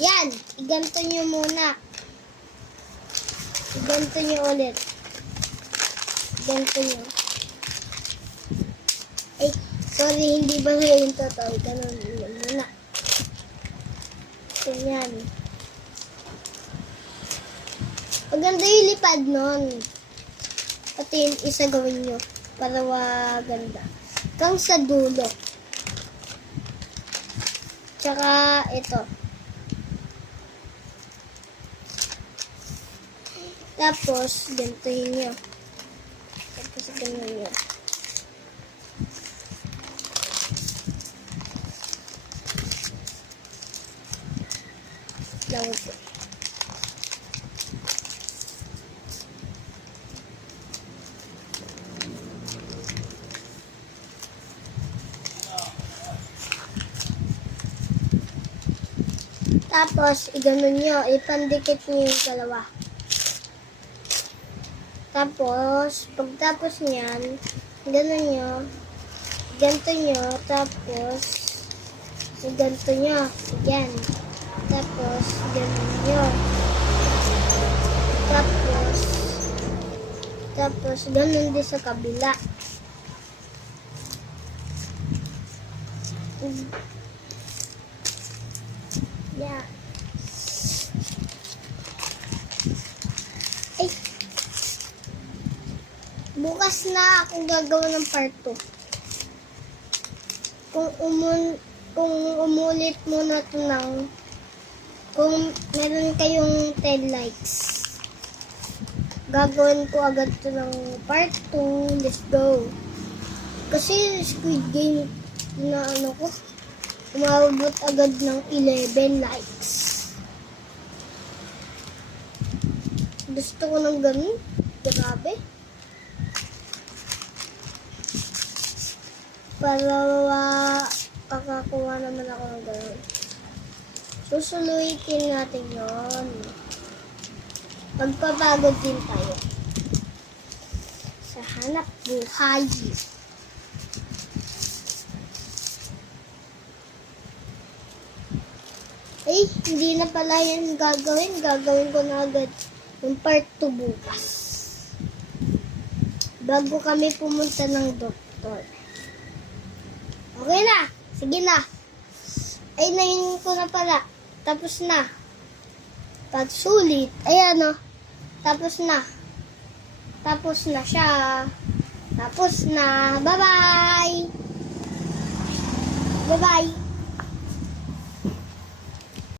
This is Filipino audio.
Yan, iganto nyo muna. Iganto nyo ulit. Iganto nyo. Ay, sorry, hindi ba yung totoo? Ganun muna. Ganyan. Maganda yung lipad nun. Pati yung isa gawin nyo para ganda. Hanggang sa dulo. Tsaka ito. Tapos, gantuhin nyo. Tapos, ganun nyo. Lawag ko. Tapos, iganon nyo. Ipandikit nyo yung dalawa. Tapos, pagtapos niyan, gano'n nyo, ganto nyo, tapos, ganto nyo, yan. Tapos, gano'n nyo. Tapos, gano'n din sa kabila. Yeah. Ay. Bukas na akong gagawa ng part 2. Kung umulit muna ito ng, kung meron kayong 10 likes, gagawin ko agad ito ng part 2. Let's go. Kasi Squid Game na ko, umabot agad ng 11 likes. Gusto ko ng ganun. Grabe. Para kakakuha naman ako ng gano'n. Susuluitin natin yon. Magpapagod din tayo sa hanap buhay. Ay, hindi na pala yan gagawin. Gagawin ko na agad yung part 2 bukas. Bago kami pumunta ng doktor. Okay na. Sige na. Ay, nainin ko na pala. Tapos na. Pagsulit. Ayan o. Tapos na. Tapos na siya. Tapos na. Bye-bye. Bye-bye.